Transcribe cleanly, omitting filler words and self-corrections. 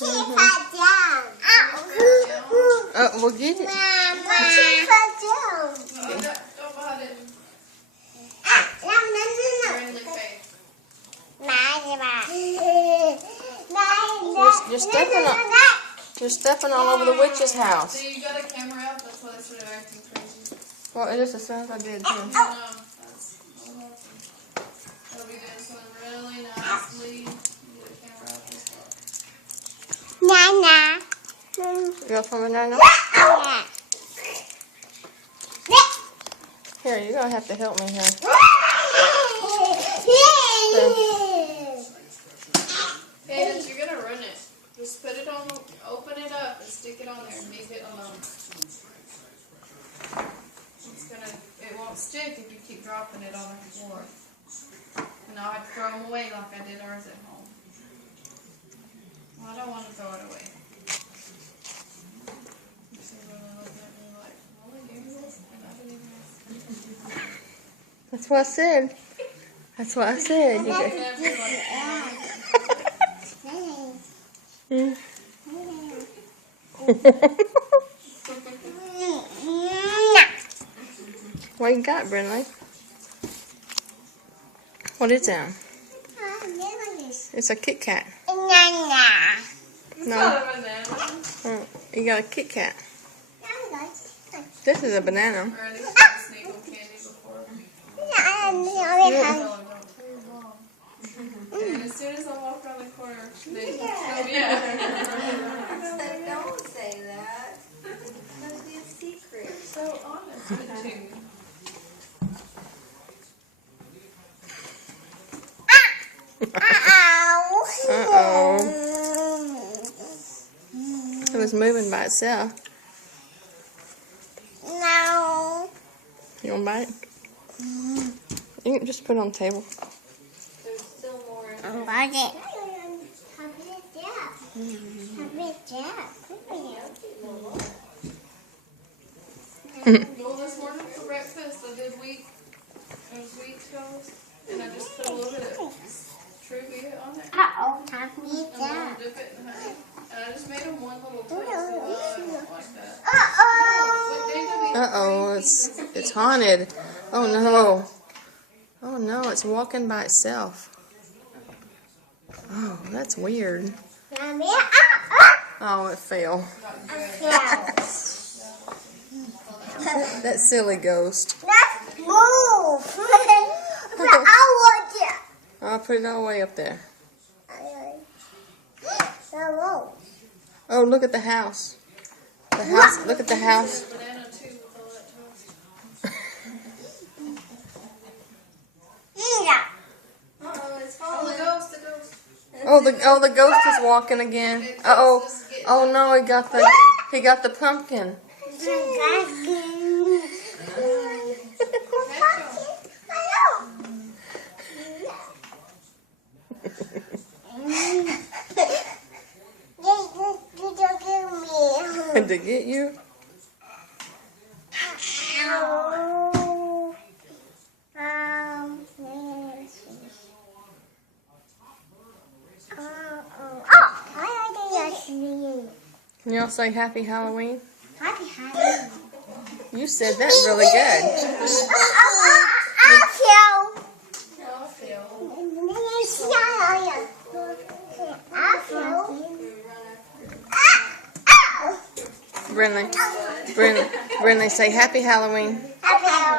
Oh, we'll get it. You're stepping all over the witch's house. So you got a camera out, that's why I started acting crazy. Well, it is as soon as I did too. No, that's not helping. I'll be doing something really nicely. You get a camera out this far. You got some banana? Here, you're gonna have to help me here. Cadence, you're gonna run it. Just put it on, open it up and stick it on there and leave it alone. It won't stick if you keep dropping it on the floor. And I'll have to throw them away like I did ours at home. Well, I don't want to throw it away. She's gonna look at me like, well, you do this, and I didn't even ask. That's what I said. That's what I said. You got... What you got, Brindley? What is that? It's a Kit Kat. No. You got a Kit Kat. This is a banana. Or at least I sneak on candy before. And as soon as I walk around the corner, they Don't say that. That'll be a secret. so honest with you. Uh-oh. It was moving by itself. No. You want to bite it? You can just put it on the table. There's still more in I there. want it. Well, this morning for breakfast, I did wheat toast, and I just put a little bit of Truvia on it. Uh-oh. And then dip it in honey. And I just made them one little toast. I don't like that. Uh-oh, it's haunted. Oh no. Oh no, it's walking by itself. Oh, that's weird. Oh, it fell. That silly ghost. Let's move. I'll put it all the way up there. Hello. Oh, look at the house. The house, look at the house. Banana too with all that toast. Uh-oh, it's Oh, falling. the ghost. Oh, the ghost is walking again. Uh-oh. Oh no, he got the pumpkin. To get you? Can y'all say Happy Halloween? Happy Halloween. You said that really good. Brindley, say Happy Halloween. Happy Halloween.